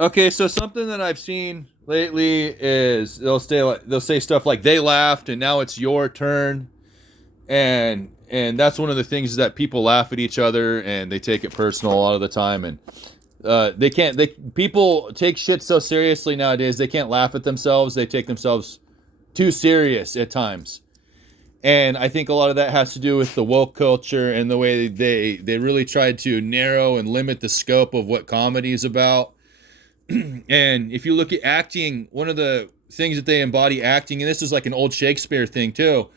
Okay, so something that I've seen lately is they'll say stuff like they laughed and now it's your turn, and that's one of the things is that people laugh at each other and they take it personal a lot of the time, and they can't they people take shit so seriously nowadays they can't laugh at themselves. They take themselves too serious at times. And I think a lot of that has to do with the woke culture and the way they really tried to narrow and limit the scope of what comedy is about. And if you look at acting, one of the things that they embody acting, and this is like an old Shakespeare thing too.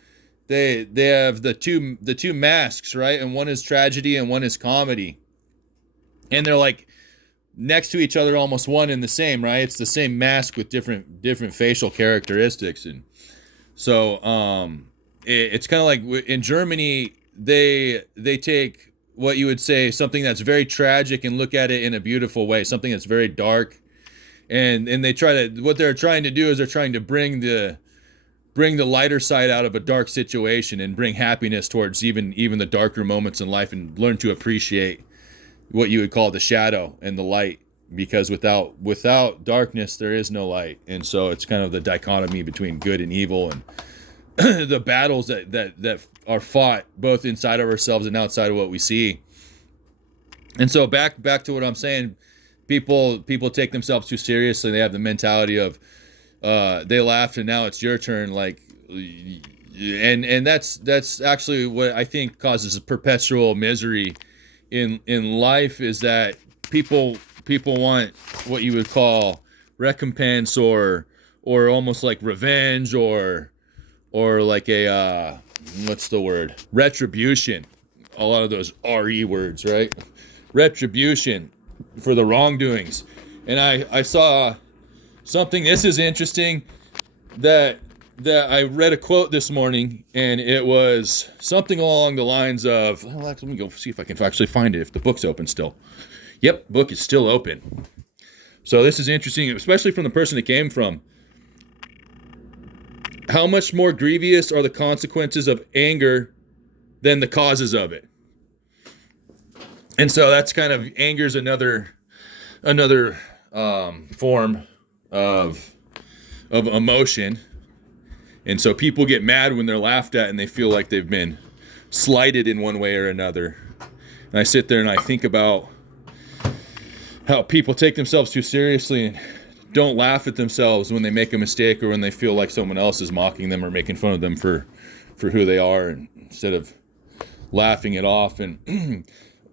They have the two masks, right? And one is tragedy and one is comedy. And they're like next to each other, almost one and the same, right? It's the same mask with different facial characteristics. And so it's kind of like in Germany, they take what you would say something that's very tragic and look at it in a beautiful way, something that's very dark, and they try to what they're trying to do is they're trying to bring the lighter side out of a dark situation and bring happiness towards even the darker moments in life, and learn to appreciate what you would call the shadow and the light, because without darkness there is no light. And so it's kind of the dichotomy between good and evil, and the battles that are fought both inside of ourselves and outside of what we see. And so back to what I'm saying, people take themselves too seriously. They have the mentality of they laughed and now it's your turn, like, and that's actually what I think causes perpetual misery in life, is that people want what you would call recompense, or almost like revenge, or like a what's the word, retribution. A lot of those re words, right? Retribution for the wrongdoings. And I saw something, this is interesting, that I read a quote this morning, and it was something along the lines of, well, let me go see if I can actually find it, if the book's open still. Yep, book is still open. So this is interesting, especially from the person it came from. How much more grievous are the consequences of anger than the causes of it? And so that's kind of, anger's another form of emotion. And so people get mad when they're laughed at and they feel like they've been slighted in one way or another. And I sit there and I think about how people take themselves too seriously and don't laugh at themselves when they make a mistake, or when they feel like someone else is mocking them or making fun of them for who they are, and instead of laughing it off. And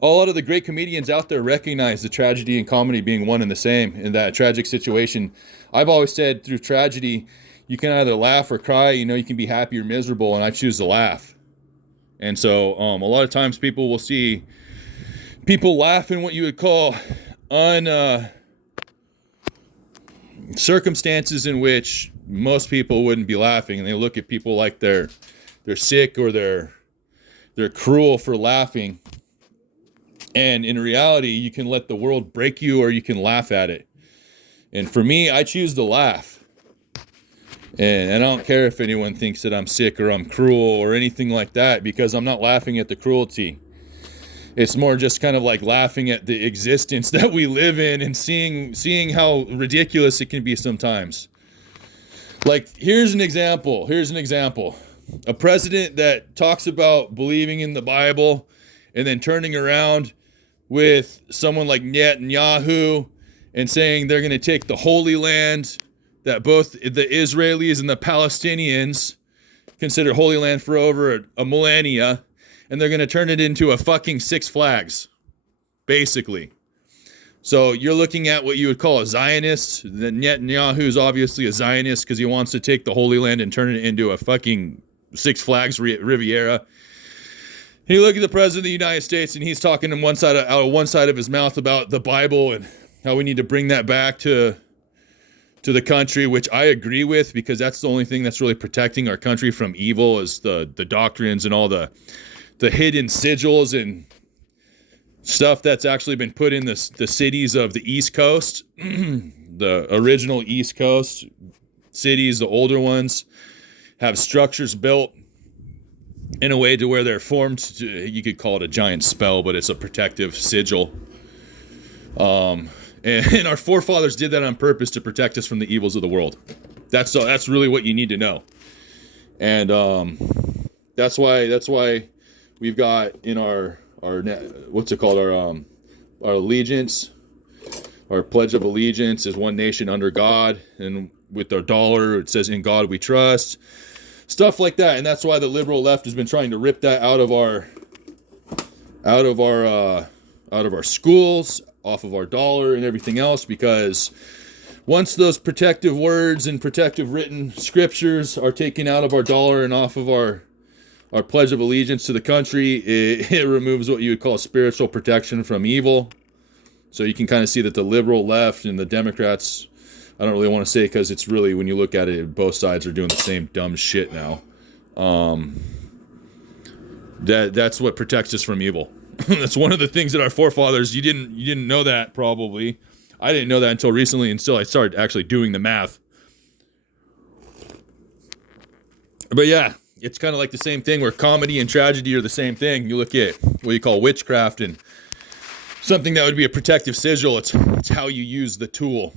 a lot of the great comedians out there recognize the tragedy and comedy being one and the same in that tragic situation. I've always said through tragedy, you can either laugh or cry. You can be happy or miserable, and I choose to laugh. And so a lot of times people will see people laugh in what you would call circumstances in which most people wouldn't be laughing, and they look at people like they're sick, or they're cruel for laughing. And in reality, you can let the world break you, or you can laugh at it. And for me, I choose to laugh. And I don't care if anyone thinks that I'm sick or I'm cruel or anything like that, because I'm not laughing at the cruelty. It's more just kind of like laughing at the existence that we live in, and seeing how ridiculous it can be sometimes. Like, here's an example. A president that talks about believing in the Bible and then turning around with someone like Netanyahu and saying they're going to take the Holy Land that both the Israelis and the Palestinians consider Holy Land for over a millennia, and they're going to turn it into a fucking Six Flags, basically. So you're looking at what you would call a Zionist. Netanyahu is obviously a Zionist because he wants to take the Holy Land and turn it into a fucking Six Flags Riviera. And you look at the President of the United States, and he's talking on out of one side of his mouth about the Bible and how we need to bring that back to the country, which I agree with, because that's the only thing that's really protecting our country from evil, is the doctrines and all the hidden sigils and stuff that's actually been put in the cities of the East Coast, the original East Coast cities, the older ones, have structures built in a way to where they're formed, you could call it a giant spell, but it's a protective sigil. And our forefathers did that on purpose to protect us from the evils of the world. That's really what you need to know. And that's why we've got in our what's it called, our allegiance, our pledge of allegiance is one nation under God, and with our dollar it says in God we trust, stuff like that. And that's why the liberal left has been trying to rip that out of our schools, off of our dollar and everything else, because once those protective words and protective written scriptures are taken out of our dollar and off of our pledge of allegiance to the country, it removes what you would call spiritual protection from evil. So you can kind of see that the liberal left and the Democrats, I don't really want to say, because it's really, when you look at it, both sides are doing the same dumb shit now. That's what protects us from evil. That's one of the things that our forefathers, you didn't know that probably. I didn't know that until recently, until I started actually doing the math. But yeah, it's kind of like the same thing where comedy and tragedy are the same thing. You look at what you call witchcraft and something that would be a protective sigil. It's how you use the tool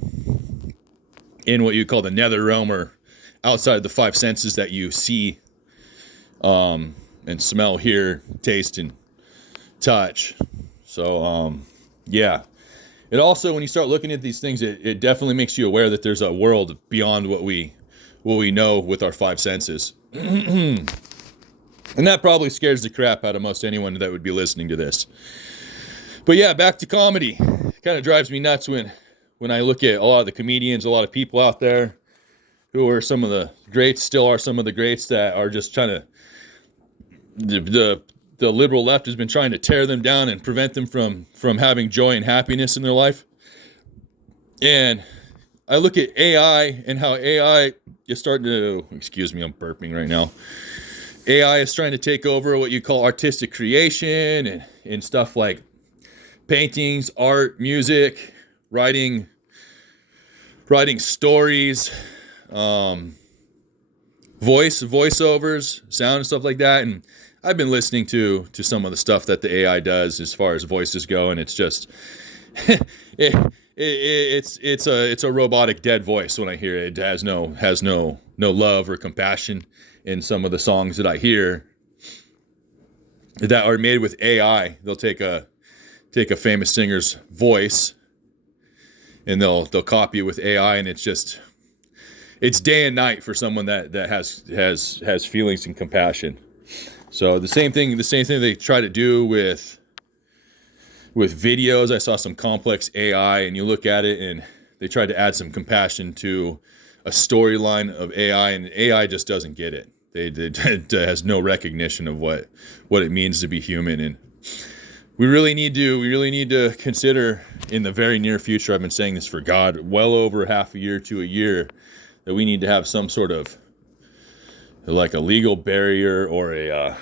in what you call the nether realm, or outside of the five senses that you see, and smell, hear, taste, and touch. So yeah, it also, when you start looking at these things, it definitely makes you aware that there's a world beyond what we know with our five senses. And that probably scares the crap out of most anyone that would be listening to this. But yeah, back to comedy. It kind of drives me nuts when I look at a lot of the comedians, a lot of people out there who are some of the greats, still are some of the greats, that are just trying to, the liberal left has been trying to tear them down and prevent them from having joy and happiness in their life. And I look at AI and how AI is starting to, excuse me, I'm burping right now. AI is trying to take over what you call artistic creation and stuff like paintings, art, music, writing stories, voiceovers, sound and stuff like that. And I've been listening to some of the stuff that the AI does as far as voices go, and it's just it's a robotic dead voice when I hear it. It has no love or compassion in some of the songs that I hear that are made with AI. They'll take a famous singer's voice and they'll copy it with AI, and it's day and night for someone that has feelings and compassion. So the same thing they try to do with videos. I saw some complex AI, and you look at it and they tried to add some compassion to a storyline of AI, and AI just doesn't get it. It has no recognition of what it means to be human. And we really need to consider in the very near future, I've been saying this for God, well over half a year to a year, that we need to have some sort of like a legal barrier or I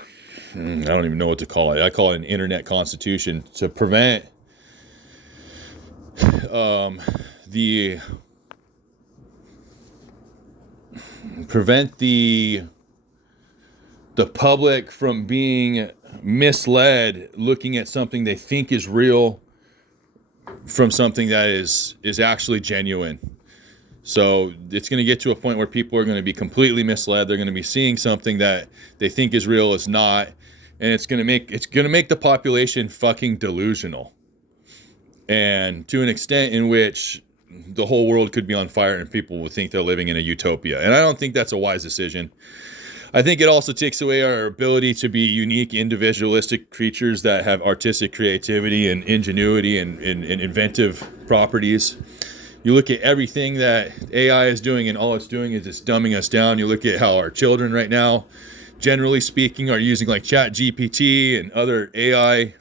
don't even know what to call it. I call it an internet constitution to prevent the public from being misled, looking at something they think is real from something that is actually genuine. So it's going to get to a point where people are going to be completely misled. They're going to be seeing something that they think is real is not, and it's going to make the population fucking delusional, and to an extent in which the whole world could be on fire and people would think they're living in a utopia. And I don't think that's a wise decision. I think it also takes away our ability to be unique, individualistic creatures that have artistic creativity and ingenuity and inventive properties. You look at everything that AI is doing, and all it's doing is it's dumbing us down. You look at how our children right now, generally speaking, are using like ChatGPT and other AI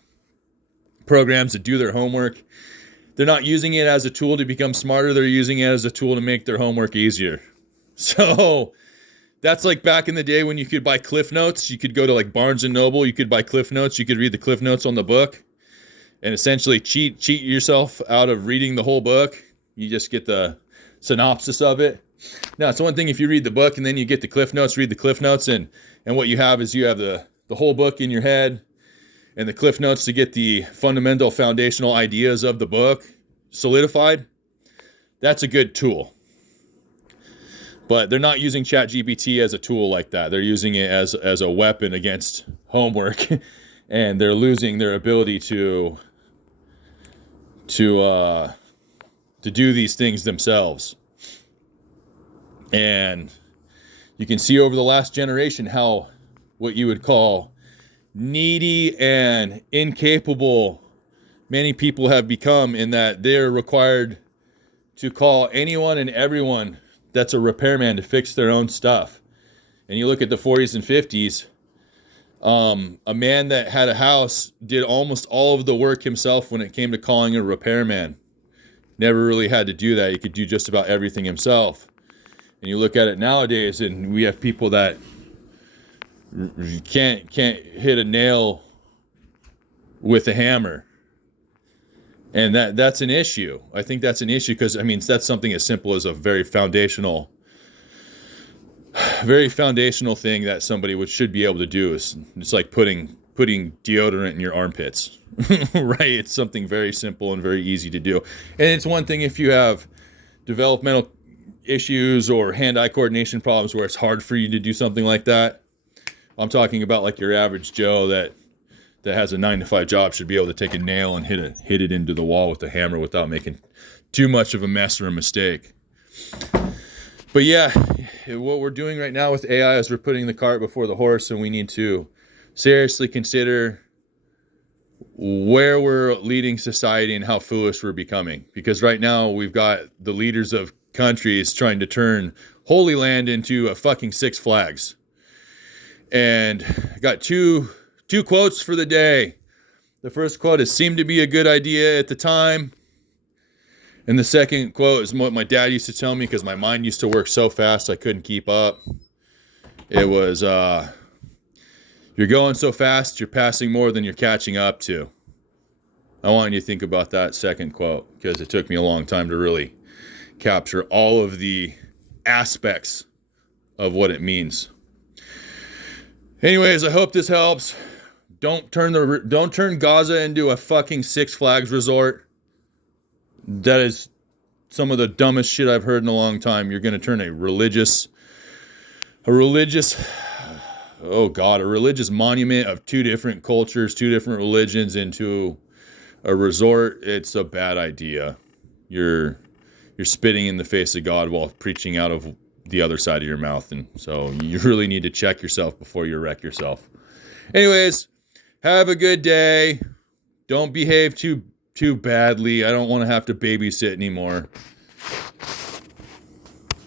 programs to do their homework. They're not using it as a tool to become smarter. They're using it as a tool to make their homework easier. So that's like back in the day when you could buy Cliff Notes. You could go to like Barnes and Noble. You could buy Cliff Notes. You could read the Cliff Notes on the book and essentially cheat yourself out of reading the whole book. You just get the synopsis of it. Now, it's one thing if you read the book and then you get the Cliff Notes, read the Cliff Notes, and what you have is you have the whole book in your head and the Cliff Notes to get the fundamental foundational ideas of the book. solidified, that's a good tool. But they're not using ChatGPT as a tool like that. They're using it as a weapon against homework, and they're losing their ability to do these things themselves. And you can see over the last generation how what you would call needy and incapable many people have become, in that they're required to call anyone and everyone that's a repairman to fix their own stuff. And you look at the 40s and 50s, a man that had a house did almost all of the work himself when it came to calling a repairman. Never really had to do that. He could do just about everything himself. And you look at it nowadays, and we have people that can't hit a nail with a hammer. And that's an issue. I think that's an issue because, I mean, that's something as simple as a very foundational thing that somebody should be able to do. It's like putting deodorant in your armpits, right? It's something very simple and very easy to do. And it's one thing if you have developmental issues or hand-eye coordination problems where it's hard for you to do something like that. I'm talking about like your average Joe that has a 9-to-5 job should be able to take a nail and hit it into the wall with a hammer without making too much of a mess or a mistake. But yeah, what we're doing right now with AI is we're putting the cart before the horse, and we need to seriously consider where we're leading society and how foolish we're becoming. Because right now we've got the leaders of countries trying to turn Holy Land into a fucking Six Flags. And I got two quotes for the day. The first quote is, seemed to be a good idea at the time. And the second quote is what my dad used to tell me because my mind used to work so fast I couldn't keep up. It was, you're going so fast, you're passing more than you're catching up to. I want you to think about that second quote because it took me a long time to really capture all of the aspects of what it means. Anyways, I hope this helps. Don't turn Gaza into a fucking Six Flags resort. That is some of the dumbest shit I've heard in a long time. You're going to turn a religious monument of two different cultures, two different religions into a resort. It's a bad idea. You're spitting in the face of God while preaching out of the other side of your mouth. And so you really need to check yourself before you wreck yourself. Anyways, have a good day. Don't behave too badly. I don't want to have to babysit anymore.